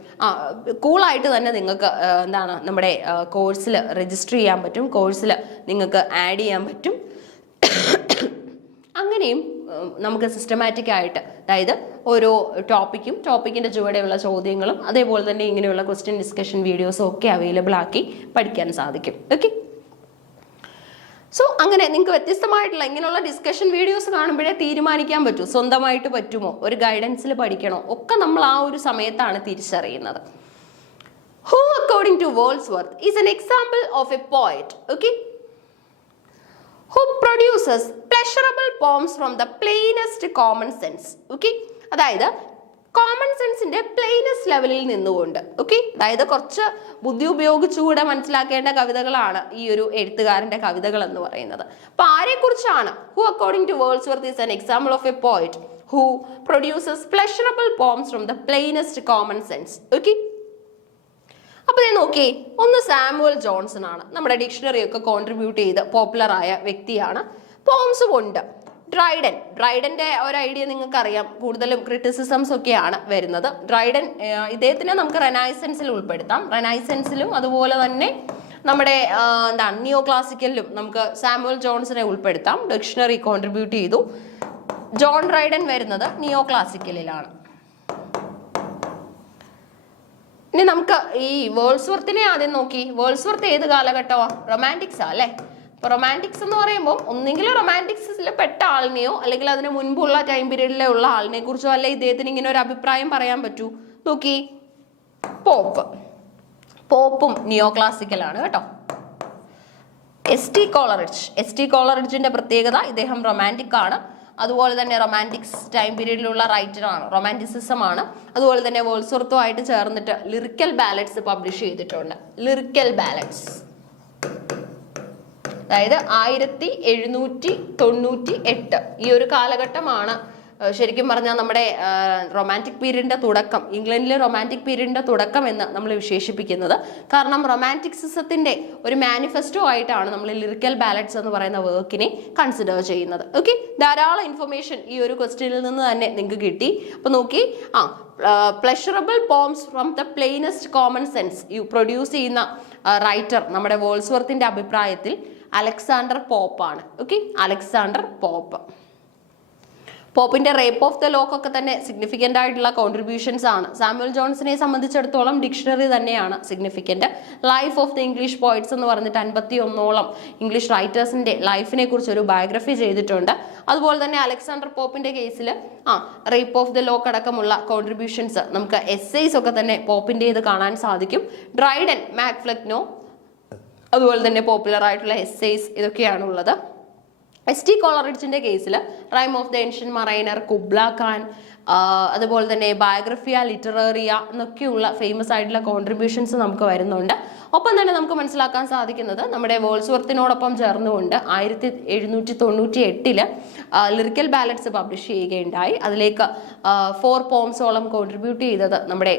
കൂളായിട്ട് തന്നെ നിങ്ങൾക്ക് എന്താണ് നമ്മുടെ കോഴ്സിൽ രജിസ്റ്റർ ചെയ്യാൻ പറ്റും, കോഴ്സിൽ നിങ്ങൾക്ക് ആഡ് ചെയ്യാൻ പറ്റും. അങ്ങനെയും നമുക്ക് സിസ്റ്റമാറ്റിക് ആയിട്ട്, അതായത് ഓരോ ടോപ്പിക്കിൻ്റെ ചുവടെയുള്ള ചോദ്യങ്ങളും അതേപോലെ തന്നെ ഇങ്ങനെയുള്ള ക്വസ്റ്റ്യൻ ഡിസ്കഷൻ വീഡിയോസും ഒക്കെ അവൈലബിൾ ആക്കി പഠിക്കാൻ സാധിക്കും. ഓക്കെ, സോ അങ്ങനെ നിങ്ങൾക്ക് വ്യത്യസ്തമായിട്ടുള്ള ഇങ്ങനെയുള്ള ഡിസ്കഷൻ വീഡിയോസ് കാണുമ്പോഴേ തീരുമാനിക്കാൻ പറ്റൂ സ്വന്തമായിട്ട് പറ്റുമോ, ഒരു ഗൈഡൻസിൽ പഠിക്കണോ, ഒക്കെ നമ്മൾ ആ ഒരു സമയത്താണ് തിരിച്ചറിയുന്നത്. Who according to Wordsworth is an example of a poet, okay, who produces pleasurable poems from the plainest common sense. Okay, അതായത് കോമൺ സെൻസിന്റെ പ്ലെയിനസ്റ്റ് ലെവലിൽ നിന്നുകൊണ്ട്, ഓക്കെ, അതായത് കുറച്ച് ബുദ്ധി ഉപയോഗിച്ചുകൂടെ മനസ്സിലാക്കേണ്ട കവിതകളാണ് ഈ ഒരു എഴുത്തുകാരന്റെ കവിതകൾ എന്ന് പറയുന്നത്. അപ്പൊ ആരെക്കുറിച്ചാണ്? Who according to Wordsworth is an example of a poet who produces pleasurable poems from the plainest common sense. Okay, അപ്പൊ നോക്കി, ഒന്ന് സാമുവൽ ജോൺസൺ ആണ്, നമ്മുടെ ഡിക്ഷണറി ഒക്കെ കോൺട്രിബ്യൂട്ട് ചെയ്ത് പോപ്പുലർ ആയ വ്യക്തിയാണ്. പോംസും ഉണ്ട്. ഡ്രൈഡന്റെ ഒരു ഐഡിയ നിങ്ങൾക്ക് അറിയാം, കൂടുതലും ക്രിറ്റിസിസംസ് ഒക്കെയാണ് വരുന്നത്. ഡ്രൈഡൻ ഇദ്ദേഹത്തിനെ നമുക്ക് റെനൈസൻസിൽ ഉൾപ്പെടുത്താം. റെനൈസൻസിലും അതുപോലെ തന്നെ നമ്മുടെ എന്താണ് നിയോ ക്ലാസിക്കലിലും നമുക്ക് സാമുവൽ ജോൺസനെ ഉൾപ്പെടുത്താം. ഡിക്ഷണറി കോൺട്രിബ്യൂട്ട് ചെയ്തു. ജോൺ ഡ്രൈഡൻ വരുന്നത് നിയോ ക്ലാസിക്കലിലാണ്. ഇനി നമുക്ക് ഈ വേൾഡ്സ്വർത്തിനെ ആദ്യം നോക്കി. വേൾഡ്സ്വർത്ത് ഏത് കാലഘട്ടമാണ്? റൊമാൻറ്റിക്സാ അല്ലേ. അപ്പോൾ റൊമാൻറ്റിക്സ് എന്ന് പറയുമ്പോൾ ഒന്നെങ്കിൽ റൊമാൻറ്റിക്സിൽ പെട്ട ആളിനെയോ അല്ലെങ്കിൽ അതിന് മുൻപുള്ള ടൈം പീരീഡിലുള്ള ആളിനെ കുറിച്ചോ അല്ലെ ഇദ്ദേഹത്തിന് ഇങ്ങനെ ഒരു അഭിപ്രായം പറയാൻ പറ്റൂ. നോക്കി, പോപ്പും നിയോ ക്ലാസിക്കലാണ് കേട്ടോ. എസ് ടി കോളറിഡ്ജിന്റെ പ്രത്യേകത, ഇദ്ദേഹം റൊമാൻറ്റിക് ആണ്. അതുപോലെ തന്നെ റൊമാൻറ്റിക്സ് ടൈം പീരീഡിലുള്ള റൈറ്ററാണ്, റൊമാൻറ്റിസിസം ആണ്. അതുപോലെ തന്നെ വേൾഡ്സ്വർത്തുമായിട്ട് ചേർന്നിട്ട് ലിറിക്കൽ ബാലഡ്സ് പബ്ലിഷ് ചെയ്തിട്ടുണ്ട്. ലിറിക്കൽ ബാലഡ്സ് അതായത് 1798 ഈ ഒരു കാലഘട്ടമാണ് ശരിക്കും പറഞ്ഞാൽ നമ്മുടെ റൊമാൻറ്റിക് പീരീഡിന്റെ തുടക്കം, ഇംഗ്ലണ്ടിലെ റൊമാൻറ്റിക് പീരീഡിന്റെ തുടക്കം എന്ന് നമ്മൾ വിശേഷിപ്പിക്കുന്നത്. കാരണം റൊമാൻറ്റിക്സിസത്തിന്റെ ഒരു മാനിഫെസ്റ്റോ ആയിട്ടാണ് നമ്മൾ ലിറിക്കൽ ബാലഡ്സ് എന്ന് പറയുന്ന വർക്കിനെ കൺസിഡർ ചെയ്യുന്നത്. ഓക്കെ, ധാരാളം ഇൻഫർമേഷൻ ഈ ഒരു ക്വസ്റ്റ്യനിൽ നിന്ന് തന്നെ നിങ്ങൾക്ക് കിട്ടി. അപ്പൊ നോക്കി, pleasurable poems from the plainest common sense produce ചെയ്യുന്ന റൈറ്റർ നമ്മുടെ വേൾഡ്സ്വർത്തിന്റെ അഭിപ്രായത്തിൽ അലക്സാണ്ടർ പോപ്പാണ്. ഓക്കെ, അലക്സാണ്ടർ പോപ്പിന്റെ റേപ്പ് ഓഫ് ദ ലോക്ക് ഒക്കെ തന്നെ സിഗ്നിഫിക്കൻ്റ് ആയിട്ടുള്ള കോൺട്രിബ്യൂഷൻസ് ആണ്. സാമുവൽ ജോൺസനെ സംബന്ധിച്ചിടത്തോളം ഡിക്ഷണറി തന്നെയാണ് significant. Life of the English poets എന്ന് പറഞ്ഞിട്ട് 51ഓളം ഇംഗ്ലീഷ് റൈറ്റേഴ്സിന്റെ ലൈഫിനെ കുറിച്ച് ഒരു ബയോഗ്രഫി ചെയ്തിട്ടുണ്ട്. അതുപോലെ തന്നെ അലക്സാണ്ടർ പോപ്പിന്റെ കേസിൽ റേപ്പ് ഓഫ് ദ ലോക്ക് അടക്കമുള്ള കോൺട്രിബ്യൂഷൻസ് നമുക്ക് എസ്സേസ് ഒക്കെ തന്നെ പോപ്പിൻ്റെത് കാണാൻ സാധിക്കും. ഡ്രൈഡൻ, മാക്ഫ്ലെക്നോ, അതുപോലെ തന്നെ പോപ്പുലർ ആയിട്ടുള്ള എസ്സേസ് ഇതൊക്കെയാണ് ഉള്ളത്. എസ് ടി കോളറിഡ്ജിന്റെ കേസിൽ rime of the ancient mariner, Kubla Khan, അതുപോലെ തന്നെ ബയോഗ്രഫിയ ലിറ്ററേറിയ എന്നൊക്കെയുള്ള ഫേമസ് ആയിട്ടുള്ള കോൺട്രിബ്യൂഷൻസ് നമുക്ക് വരുന്നുണ്ട്. ഒപ്പം തന്നെ നമുക്ക് മനസ്സിലാക്കാൻ സാധിക്കുന്നത് നമ്മുടെ വേൾഡ്സ്വർത്തിനോടൊപ്പം ചേർന്നുകൊണ്ട് 1798 ലിറിക്കൽ ബാലഡ്സ് പബ്ലിഷ് ചെയ്യുകയുണ്ടായി. അതിലേക്ക് 4 പോംസോളം കോൺട്രിബ്യൂട്ട് ചെയ്തത് നമ്മുടെ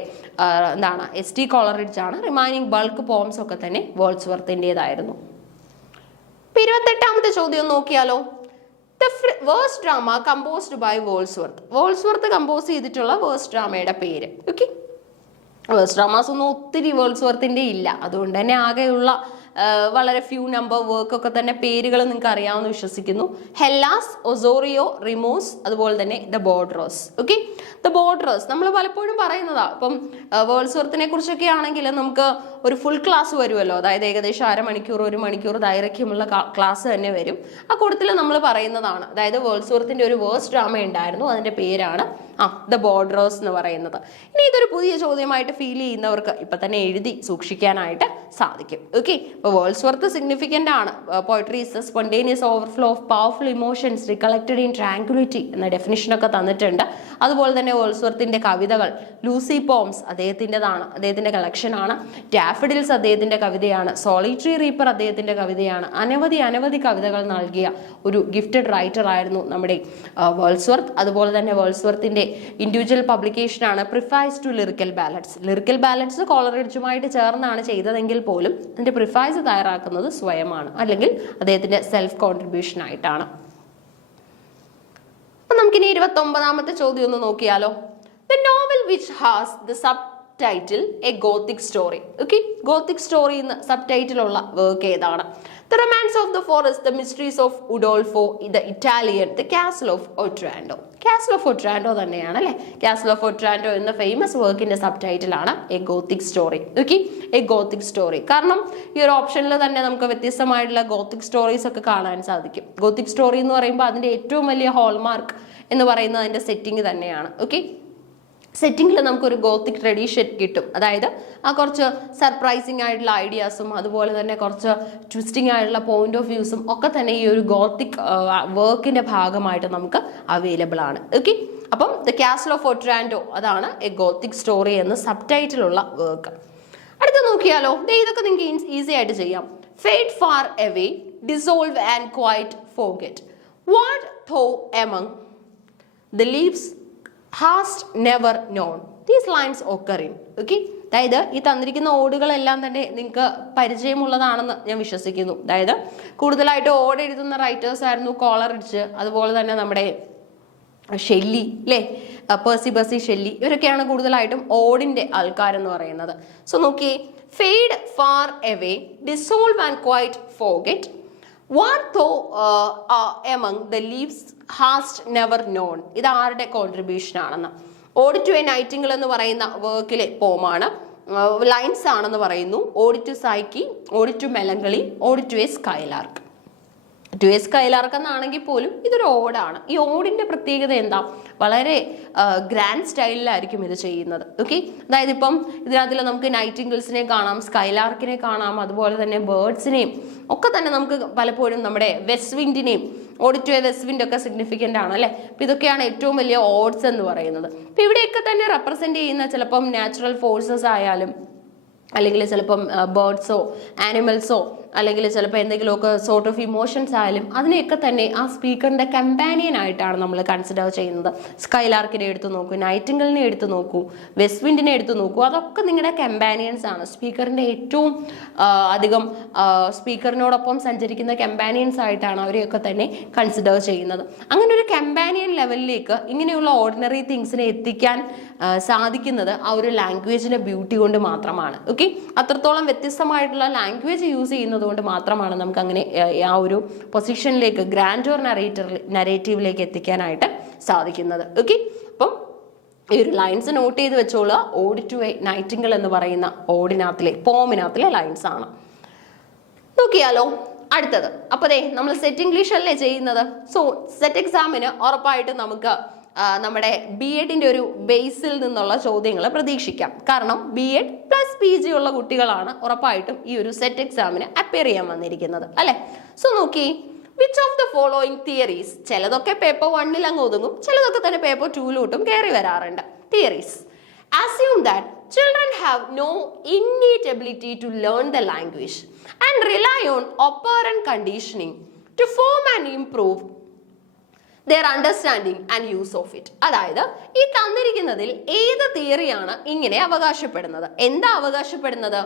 എസ് ടി കോളറിഡ്ജ് ആണ്. റിമൈനിങ് ബൾക്ക് പോംസ് ഒക്കെ തന്നെ വേൾഡ്സ്വർത്തിൻ്റെതായിരുന്നു. 28ാമത്തെ ചോദ്യം നോക്കിയാലോ. The verse drama composed by Wordsworth. Wordsworth compose ചെയ്തിട്ടുള്ള വേഴ്സ് ഡ്രാമയുടെ പേര്. ഓക്കെ, വേഴ്സ് ഡ്രാമാസ് ഒന്നും ഒത്തിരി വേൾസ്വർത്തിന്റെ ഇല്ല, അതുകൊണ്ട് തന്നെ ആകെയുള്ള വളരെ ഫ്യൂ നമ്പർ വർക്ക് ഒക്കെ തന്നെ പേരുകൾ നിങ്ങൾക്ക് അറിയാമെന്ന് വിശ്വസിക്കുന്നു. ഹെല്ലാസ്, ഒസോറിയോ, റിമോസ്, അതുപോലെ തന്നെ ദ ബോർഡറോസ്. ഓക്കെ, ദ ബോർഡറോസ് നമ്മൾ പലപ്പോഴും പറയുന്നതാ. ഇപ്പം വേൾസ്വർത്തിനെ കുറിച്ചൊക്കെ ആണെങ്കിൽ നമുക്ക് ഒരു ഫുൾ ക്ലാസ് വരുമല്ലോ, അതായത് ഏകദേശം 1 മണിക്കൂർ ദൈർഘ്യമുള്ള ക്ലാസ് തന്നെ വരും. ആ കൂട്ടത്തിൽ നമ്മൾ പറയുന്നതാണ്, അതായത് വേൾസ്വർത്തിന്റെ ഒരു വേഴ്സ് ഡ്രാമ ഉണ്ടായിരുന്നു, അതിന്റെ പേരാണ് ദ ബോർഡറോസ് എന്ന് പറയുന്നത്. ഇനി ഇതൊരു പുതിയ ചോദ്യമായിട്ട് ഫീൽ ചെയ്യുന്നവർക്ക് ഇപ്പൊ തന്നെ എഴുതി സൂക്ഷിക്കാനായിട്ട് സാധിക്കും. ഓക്കെ, ഇപ്പോൾ വേൾസ്വർത്ത് സിഗ്നിഫിക്കൻ്റ് ആണ്. Poetry is a spontaneous overflow of powerful emotions recollected in tranquillity എന്ന ഡെഫിനിഷനൊക്കെ തന്നിട്ടുണ്ട്. അതുപോലെ തന്നെ വേൾസ്വർത്തിന്റെ കവിതകൾ, ലൂസി പോംസ് അദ്ദേഹത്തിൻ്റെതാണ്, അദ്ദേഹത്തിന്റെ കളക്ഷനാണ്. ഡാഫഡിൽസ് അദ്ദേഹത്തിന്റെ കവിതയാണ്. സോളിറ്ററി റീപ്പർ അദ്ദേഹത്തിന്റെ കവിതയാണ്. അനവധി കവിതകൾ നൽകിയ ഒരു ഗിഫ്റ്റഡ് റൈറ്റർ ആയിരുന്നു നമ്മുടെ വേൾസ്വർത്ത്. അതുപോലെ തന്നെ വേൾസ്വർത്തിന്റെ ഇൻഡിവിജ്വൽ പബ്ലിക്കേഷനാണ് preface to lyrical ballads. Lyrical ballads കോളറിഡ്ജുമായിട്ട് ചേർന്നാണ് ചെയ്തതെങ്കിൽ പോലും അതിന്റെ പ്രിഫൈസ് തയ്യാറാക്കുന്നത് സ്വയമാണ്, അല്ലെങ്കിൽ അദ്ദേഹത്തിന്റെ സെൽഫ് കോൺട്രിബ്യൂഷൻ ആയിട്ടാണ്. അപ്പൊ നമുക്കിനി 29ാമത്തെ ചോദ്യം ഒന്ന് നോക്കിയാലോ. The novel which has the sub title a Gothic story. Okay, Gothic story എന്ന സബ് ടൈറ്റിൽ ഉള്ള വർക്ക് ഏതാണ്? The romance of the forest, the mysteries of Udolpho, the Italian, the castle of Otranto. Castle of Otranto തന്നെയാണ് അല്ലെ. കാസിൽ ഓഫ് ഒട്രാൻഡോ എന്ന ഫേമസ് വർക്കിന്റെ സബ് ടൈറ്റിലാണ് a Gothic story. Okay, a Gothic story. കാരണം ഈ ഒരു ഓപ്ഷനിൽ തന്നെ നമുക്ക് വ്യത്യസ്തമായിട്ടുള്ള ഗോത്തിക് സ്റ്റോറീസ് ഒക്കെ കാണാൻ സാധിക്കും. ഗോത്തിക് സ്റ്റോറി എന്ന് പറയുമ്പോൾ അതിന്റെ ഏറ്റവും വലിയ ഹോൾമാർക്ക് എന്ന് പറയുന്നത് അതിന്റെ സെറ്റിംഗ് തന്നെയാണ്. ഓക്കെ, സെറ്റിംഗിൽ നമുക്കൊരു ഗോത്തിക് ട്രഡീഷൻ കിട്ടും. അതായത് ആ കുറച്ച് സർപ്രൈസിങ് ആയിട്ടുള്ള ഐഡിയാസും അതുപോലെ തന്നെ കുറച്ച് ട്വിസ്റ്റിംഗ് ആയിട്ടുള്ള പോയിന്റ് ഓഫ് വ്യൂസും ഒക്കെ തന്നെ ഈ ഒരു ഗോത്തിക് വർക്കിന്റെ ഭാഗമായിട്ട് നമുക്ക് അവൈലബിൾ ആണ്. ഓക്കെ, അപ്പം ദ കാസിൽ ഓഫ് ഒട്രാൻഡോ അതാണ് എ ഗോത്തിക് സ്റ്റോറി എന്ന സബ് ടൈറ്റിലുള്ള വർക്ക്. അടുത്ത നോക്കിയാലോ. ഇതൊക്കെ നിങ്ങൾക്ക് ഈസി ആയിട്ട് ചെയ്യാം. Fade far away, dissolve and quite forget, what thou among the leaves hast never known, these lines occur in. Okay, അതായത് ഈ തന്നിരിക്കുന്ന ഓടുകളെല്ലാം തന്നെ നിങ്ങൾക്ക് പരിചയമുള്ളതാണെന്ന് ഞാൻ വിശ്വസിക്കുന്നു. അതായത് കൂടുതലായിട്ട് ഓട് എഴുതുന്ന റൈറ്റേഴ്സ് ആയിരുന്നു കോളറിഡ്ജ്, അതുപോലെ തന്നെ നമ്മുടെ ഷെല്ലി അല്ലേ, പെർസി ഷെല്ലി, ഇവരൊക്കെയാണ് കൂടുതലായിട്ടും ഓടിന്റെ ആൾക്കാരെന്ന് പറയുന്നത്. സോ നോക്കിയേ, fade far away, dissolve and quite forget, what thou among the leaves hast never known. ഇത് ആരുടെ കോൺട്രിബ്യൂഷൻ ആണെന്ന്. ഓഡ് ടു എ നൈറ്റിംഗിൾ എന്ന് പറയുന്ന വർക്കിലെ പോമാണ്, ലൈൻസ് ആണെന്ന് പറയുന്നു. Ode to Psyche, ode to melancholy, ode to a skylark. To a skylark എന്നാണെങ്കിൽ പോലും ഇതൊരു ഓടാണ്. ഈ ഓടിന്റെ പ്രത്യേകത എന്താ? വളരെ ഗ്രാൻഡ് സ്റ്റൈലിലായിരിക്കും ഇത് ചെയ്യുന്നത്. ഓക്കെ, അതായത് ഇപ്പം ഇതിനകത്തിൽ നമുക്ക് നൈറ്റിംഗിൾസിനെ കാണാം, സ്കൈലാർക്കിനെ കാണാം, അതുപോലെ തന്നെ ബേർഡ്സിനെയും ഒക്കെ തന്നെ നമുക്ക് പലപ്പോഴും നമ്മുടെ വെസ്റ്റ് വിൻഡിനെയും, ode to a west wind ഒക്കെ സിഗ്നിഫിക്കൻ്റ് ആണ് അല്ലെ. അപ്പൊ ഇതൊക്കെയാണ് ഏറ്റവും വലിയ ഓഡ്സ് എന്ന് പറയുന്നത്. അപ്പൊ ഇവിടെയൊക്കെ തന്നെ റെപ്രസെന്റ് ചെയ്യുന്ന ചിലപ്പം നാച്ചുറൽ ഫോഴ്സസ് ആയാലും, അല്ലെങ്കിൽ ചിലപ്പം ബേർഡ്സോ ആനിമൽസോ, അല്ലെങ്കിൽ ചിലപ്പോൾ എന്തെങ്കിലുമൊക്കെ സോർട്ട് ഓഫ് ഇമോഷൻസ് ആയാലും അതിനെയൊക്കെ തന്നെ ആ സ്പീക്കറിന്റെ കമ്പാനിയൻ ആയിട്ടാണ് നമ്മൾ കൺസിഡർ ചെയ്യുന്നത്. സ്കൈലാർക്കിനെ എടുത്തു നോക്കൂ, നൈറ്റിംഗിളിനെ എടുത്തു നോക്കൂ, വെസ്റ്റ് വിൻഡിനെ എടുത്തു നോക്കൂ, അതൊക്കെ നിങ്ങളുടെ കമ്പാനിയൻസ് ആണ്. സ്പീക്കറിന്റെ ഏറ്റവും അധികം സ്പീക്കറിനോടൊപ്പം സഞ്ചരിക്കുന്ന കമ്പാനിയൻസ് ആയിട്ടാണ് അവരെയൊക്കെ തന്നെ കൺസിഡർ ചെയ്യുന്നത്. അങ്ങനെ ഒരു കമ്പാനിയൻ ലെവലിലേക്ക് ഇങ്ങനെയുള്ള ഓർഡിനറി തിങ്സിനെ എത്തിക്കാൻ സാധിക്കുന്നത് ആ ഒരു ലാംഗ്വേജിന്റെ ബ്യൂട്ടി കൊണ്ട് മാത്രമാണ്. ഓക്കെ, അത്രത്തോളം വ്യത്യസ്തമായിട്ടുള്ള ലാംഗ്വേജ് യൂസ് ചെയ്യുന്നത് കൊണ്ട് മാത്രമാണ് നമുക്ക് അങ്ങനെ ആ ഒരു പൊസിഷനിലേക്ക്, ഗ്രാൻഡോർ നരേറ്റീവിലേക്ക് എത്തിക്കാനായിട്ട് സാധിക്കുന്നത്. ഓക്കെ, അപ്പം ഈ ഒരു ലൈൻസ് നോട്ട് ചെയ്ത് വെച്ചോളുക. ഓഡ് ടു എ നൈറ്റിംഗിൾ എന്ന് പറയുന്ന ഓടിനകത്തിലെ പോമിനകത്തിലെ ലൈൻസ് ആണ്. നോക്കിയാലോ അടുത്തത്. അപ്പൊ നമ്മൾ സെറ്റ് ഇംഗ്ലീഷ് അല്ലേ ചെയ്യുന്നത്. സോ സെറ്റ് എക്സാമിന് ഉറപ്പായിട്ടും നമുക്ക് നമ്മുടെ ബി എഡിന്റെ ഒരു ബേസിൽ നിന്നുള്ള ചോദ്യങ്ങൾ പ്രതീക്ഷിക്കാം. കാരണം B Ed plus P G ഉള്ള കുട്ടികളാണ് ഉറപ്പായിട്ടും ഈ ഒരു സെറ്റ് എക്സാമിന് അപ്പിയർ ചെയ്യാൻ വന്നിരിക്കുന്നത് അല്ലെ. സോ നോക്കി, which of the following theories, ചിലതൊക്കെ പേപ്പർ 1 അങ്ങ് ഒതുങ്ങും, ചിലതൊക്കെ തന്നെ പേപ്പർ 2 കയറി വരാറുണ്ട്. Theories assume that children have no innate ability to learn the language and rely on operant conditioning to form and improve their understanding and use of it. അതായത് ഈ തന്നിരിക്കുന്നതിൽ ഏത് തിയറിയാണ് ഇങ്ങനെ അവകാശപ്പെടുന്നത്? എന്താ അവകാശപ്പെടുന്നത്?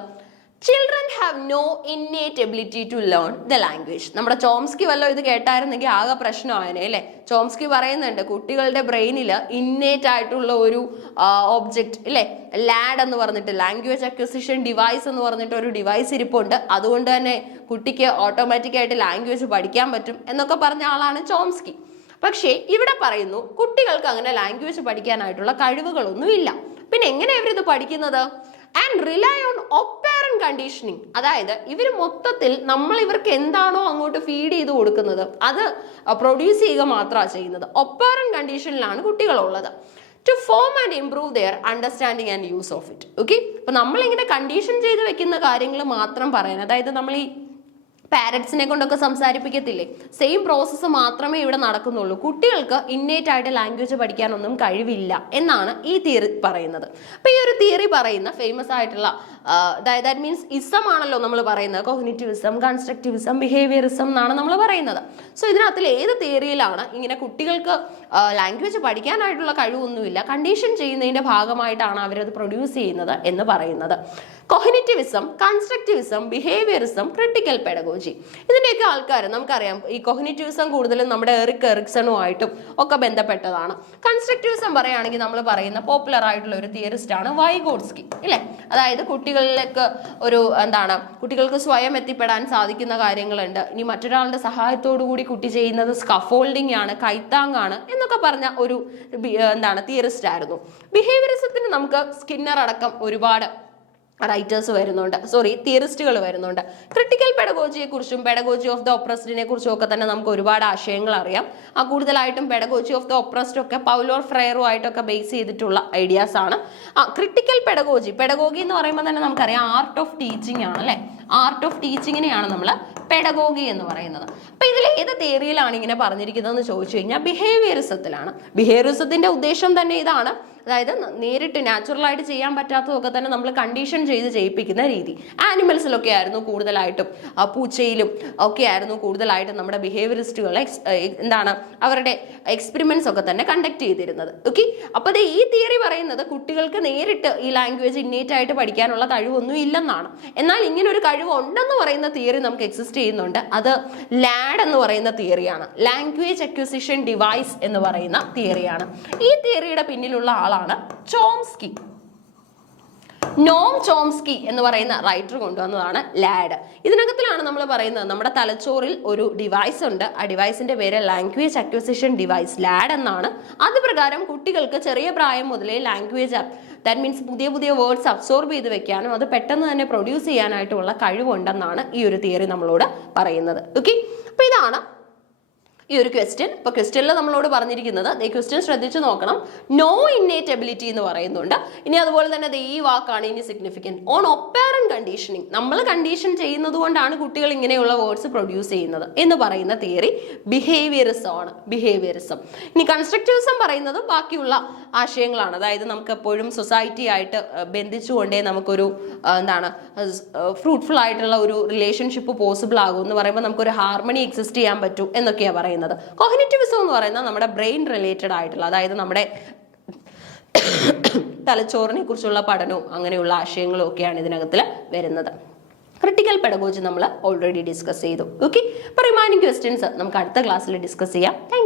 Children have no innate ability to learn the language. നമ്മുടെ ചോംസ്കി വല്ലോ ഇത് കേട്ടായിരുന്നെങ്കിൽ ആകെ പ്രശ്നമായനെ അല്ലേ. ചോംസ്കി പറയുന്നുണ്ട് കുട്ടികളുടെ ബ്രെയിനിൽ ഇന്നേറ്റ് ആയിട്ടുള്ള ഒരു ഓബ്ജക്റ്റ് ഇല്ലേ, ലാഡ് എന്ന് പറഞ്ഞിട്ട്, ലാംഗ്വേജ് അക്വിസിഷൻ ഡിവൈസ് എന്ന് പറഞ്ഞിട്ട് ഒരു ഡിവൈസ് ഇരിപ്പുണ്ട്, അതുകൊണ്ട് തന്നെ കുട്ടിക്ക് ഓട്ടോമാറ്റിക്കായിട്ട് ലാംഗ്വേജ് പഠിക്കാൻ പറ്റും എന്നൊക്കെ പറഞ്ഞ ആളാണ് ചോംസ്കി. പക്ഷേ ഇവിടെ പറയുന്നു കുട്ടികൾക്ക് അങ്ങനെ ലാംഗ്വേജ് പഠിക്കാനായിട്ടുള്ള കഴിവുകളൊന്നും ഇല്ല. പിന്നെ എങ്ങനെയാണ് ഇവരിത് പഠിക്കുന്നത്? And rely on operant conditioning. അതായത് ഇവർ മൊത്തത്തിൽ നമ്മൾ ഇവർക്ക് എന്താണോ അങ്ങോട്ട് ഫീഡ് ചെയ്ത് കൊടുക്കുന്നത് അത് പ്രൊഡ്യൂസ് ചെയ്യുക മാത്രമാണ് ചെയ്യുന്നത്. ഒപ്പേറന്റ് കണ്ടീഷനിലാണ് കുട്ടികളുള്ളത്. To form and improve their understanding and use of it. Okay, അപ്പൊ നമ്മളിങ്ങനെ കണ്ടീഷൻ ചെയ്ത് വെക്കുന്ന കാര്യങ്ങൾ മാത്രം പറയാൻ, അതായത് നമ്മൾ ഈ പാരറ്റ്സിനെ കൊണ്ടൊക്കെ സംസാരിപ്പിക്കത്തില്ലേ, സെയിം പ്രോസസ്സ് മാത്രമേ ഇവിടെ നടക്കുന്നുള്ളൂ. കുട്ടികൾക്ക് ഇന്നേറ്റ് ആയിട്ട് ലാംഗ്വേജ് പഠിക്കാനൊന്നും കഴിവില്ല എന്നാണ് ഈ തിയറി പറയുന്നത്. അപ്പൊ ഈ ഒരു തിയറി പറയുന്ന ഫേമസ് ആയിട്ടുള്ള ദാറ്റ് മീൻസ് ഇസം ആണല്ലോ നമ്മൾ പറയുന്നത്. കോഗ്നിറ്റിവിസം, കൺസ്ട്രക്റ്റിവിസം, ബിഹേവിയറിസം എന്നാണ് നമ്മൾ പറയുന്നത്. സോ ഇതിനകത്തിൽ ഏത് തിയറിയിലാണ് ഇങ്ങനെ കുട്ടികൾക്ക് ലാംഗ്വേജ് പഠിക്കാനായിട്ടുള്ള കഴിവൊന്നുമില്ല, കണ്ടീഷൻ ചെയ്യുന്നതിന്റെ ഭാഗമായിട്ടാണ് അവരത് പ്രൊഡ്യൂസ് ചെയ്യുന്നത് എന്ന് പറയുന്നത്? Cognitivism, constructivism, behaviourism, critical pedagogy. ഇതിന്റെയൊക്കെ ആൾക്കാർ നമുക്കറിയാം. ഈ കോഗ്നിറ്റിവിസം കൂടുതലും നമ്മുടെ എറിക്സണുമായിട്ടും ഒക്കെ ബന്ധപ്പെട്ടതാണ്. കൺസ്ട്രക്റ്റിവിസം പറയുകയാണെങ്കിൽ നമ്മൾ പറയുന്ന പോപ്പുലർ ആയിട്ടുള്ള ഒരു തിയറിസ്റ്റ് ആണ് വൈഗോട്സ്കി ഇല്ലേ. അതായത് കുട്ടികളിലേക്ക് ഒരു കുട്ടികൾക്ക് സ്വയം എത്തിപ്പെടാൻ സാധിക്കുന്ന കാര്യങ്ങളുണ്ട്, ഇനി മറ്റൊരാളുടെ സഹായത്തോടു കൂടി കുട്ടി ചെയ്യുന്നത് സ്കഫോൾഡിംഗ് ആണ്, കൈത്താങ്ങാണ് എന്നൊക്കെ പറഞ്ഞ ഒരു തിയറിസ്റ്റ് ആയിരുന്നു. ബിഹേവിയറിസത്തിന് നമുക്ക് സ്കിന്നർ അടക്കം ഒരുപാട് റൈറ്റേഴ്സ് വരുന്നുണ്ട്, തിയറിസ്റ്റുകൾ വരുന്നുണ്ട്. ക്രിട്ടിക്കൽ പെഡഗോജിയെ കുറിച്ചും പെഡഗോജി ഓഫ് ദ ഒപ്രസ്ഡിനെ കുറിച്ചും ഒക്കെ തന്നെ നമുക്ക് ഒരുപാട് ആശയങ്ങൾ അറിയാം. കൂടുതലായിട്ടും പെഡഗോജി ഓഫ് ദ ഒപ്രസ്ഡ് ഒക്കെ പൗലോ ഫ്രെയറുമായിട്ടൊക്കെ ബേസ് ചെയ്തിട്ടുള്ള ഐഡിയാസ് ആണ്. ക്രിട്ടിക്കൽ പെഡഗോജി എന്ന് പറയുമ്പോൾ തന്നെ നമുക്കറിയാം ആർട്ട് ഓഫ് ടീച്ചിങ് ആണ് അല്ലെ. ആർട്ട് ഓഫ് ടീച്ചിങ്ങിനെയാണ് നമ്മൾ പെഡഗോഗി എന്ന് പറയുന്നത്. അപ്പൊ ഇതിൽ ഏത് തിയറിയിലാണ് ഇങ്ങനെ പറഞ്ഞിരിക്കുന്നതെന്ന് ചോദിച്ചു കഴിഞ്ഞാൽ ബിഹേവിയറിസത്തിലാണ്. ബിഹേവിയറിസത്തിന്റെ ഉദ്ദേശം തന്നെ ഇതാണ്, അതായത് നേരിട്ട് നാച്ചുറലായിട്ട് ചെയ്യാൻ പറ്റാത്തതൊക്കെ തന്നെ നമ്മൾ കണ്ടീഷൻ ചെയ്ത് ചെയ്യിപ്പിക്കുന്ന രീതി. ആനിമൽസിലൊക്കെ ആയിരുന്നു കൂടുതലായിട്ടും, പൂച്ചയിലും ഒക്കെ ആയിരുന്നു കൂടുതലായിട്ടും നമ്മുടെ ബിഹേവിയറിസ്റ്റുകൾ അവരുടെ എക്സ്പെരിമെന്റ്സ് ഒക്കെ തന്നെ കണ്ടക്ട് ചെയ്തിരുന്നത്. ഓക്കെ, അപ്പൊ ഈ തിയറി പറയുന്നത് കുട്ടികൾക്ക് നേരിട്ട് ഈ ലാംഗ്വേജ് ഇന്നേറ്റ് ആയിട്ട് പഠിക്കാനുള്ള കഴിവൊന്നും ഇല്ലെന്നാണ്. എന്നാൽ ഇങ്ങനെ ഒരു കഴിവ് ഉണ്ടെന്ന് പറയുന്ന തിയറി നമുക്ക് എക്സിസ്റ്റ് ചെയ്യുന്നുണ്ട്. അത് ലാഡ് എന്ന് പറയുന്ന തിയറിയാണ്, ലാംഗ്വേജ് അക്വിസിഷൻ ഡിവൈസ് എന്ന് പറയുന്ന തിയറിയാണ്. ഈ തിയറിയുടെ പിന്നിലുള്ള ആളാണ് ചോംസ്കി. നോം ചോംസ്കി എന്ന് പറയുന്ന റൈറ്റർ കൊണ്ടുവന്നതാണ് ലാഡ്. ഇതിനകത്തിലാണ് നമ്മൾ പറയുന്നത് നമ്മുടെ തലച്ചോറിൽ ഒരു ഡിവൈസ് ഉണ്ട്, ആ ഡിവൈസിന്റെ പേര് ലാംഗ്വേജ് അക്വിസിഷൻ ഡിവൈസ്, ലാഡ് എന്നാണ്. അത് പ്രകാരം കുട്ടികൾക്ക് ചെറിയ പ്രായം മുതലേ ലാംഗ്വേജ് ദാറ്റ് മീൻസ് പുതിയ പുതിയ വേർഡ്സ് അബ്സോർബ് ചെയ്ത് വെക്കാനും അത് പെട്ടെന്ന് തന്നെ പ്രൊഡ്യൂസ് ചെയ്യാനായിട്ടുള്ള കഴിവുണ്ടെന്നാണ് ഈ ഒരു തിയറി നമ്മളോട് പറയുന്നത്. ഓക്കെ, അപ്പൊ ഇതാണ് ഈ ഒരു ക്വസ്റ്റ്യൻ. ഇപ്പൊ ക്വസ്റ്റ്യനിൽ നമ്മളോട് പറഞ്ഞിരിക്കുന്നത് ഈ ക്വസ്റ്റ്യൻ ശ്രദ്ധിച്ചു നോക്കണം. നോ ഇന്നേറ്റ് എബിലിറ്റി എന്ന് പറയുന്നുണ്ട്. ഇനി അതുപോലെ തന്നെ ഈ വാക്കാണ് ഇനി സിഗ്നിഫിക്കൻറ്റ്. ഓൺ ഒപ്പേറന്റ് കണ്ടീഷനിങ്, നമ്മൾ കണ്ടീഷൻ ചെയ്യുന്നത് കൊണ്ടാണ് കുട്ടികൾ ഇങ്ങനെയുള്ള വേർഡ്സ് പ്രൊഡ്യൂസ് ചെയ്യുന്നത് എന്ന് പറയുന്ന തിയറി ബിഹേവിയറിസം ആണ്. ബിഹേവിയറിസം. ഇനി കൺസ്ട്രക്റ്റിവിസം പറയുന്നത് ബാക്കിയുള്ള ആശയങ്ങളാണ്. അതായത് നമുക്ക് എപ്പോഴും സൊസൈറ്റി ആയിട്ട് ബന്ധിച്ചുകൊണ്ടേ നമുക്കൊരു ഫ്രൂട്ട്ഫുൾ ആയിട്ടുള്ള ഒരു റിലേഷൻഷിപ്പ് പോസിബിൾ ആകും എന്ന് പറയുമ്പോൾ നമുക്കൊരു ഹാർമണി എക്സിസ്റ്റ് ചെയ്യാൻ പറ്റും എന്നൊക്കെയാണ് പറയുന്നത്. കോഗ്നിറ്റിവിസം എന്ന് പറയുന്നത് നമ്മുടെ ബ്രെയിൻ റിലേറ്റഡ് ആയിട്ടുള്ള, അതായത് നമ്മുടെ തലച്ചോറിനെ കുറിച്ചുള്ള പഠനവും അങ്ങനെയുള്ള ആശയങ്ങളും ഒക്കെയാണ് ഇതിനകത്തിൽ വരുന്നത്. ക്രിട്ടിക്കൽ പെഡഗോജി നമ്മൾ ഓൾറെഡി ഡിസ്കസ് ചെയ്തു. ഓക്കെ, അപ്പോൾ റിമൈനിങ് ക്വസ്റ്റ്യൻസ് നമുക്ക് അടുത്ത ക്ലാസ്സിൽ ഡിസ്കസ് ചെയ്യാം. Thank you.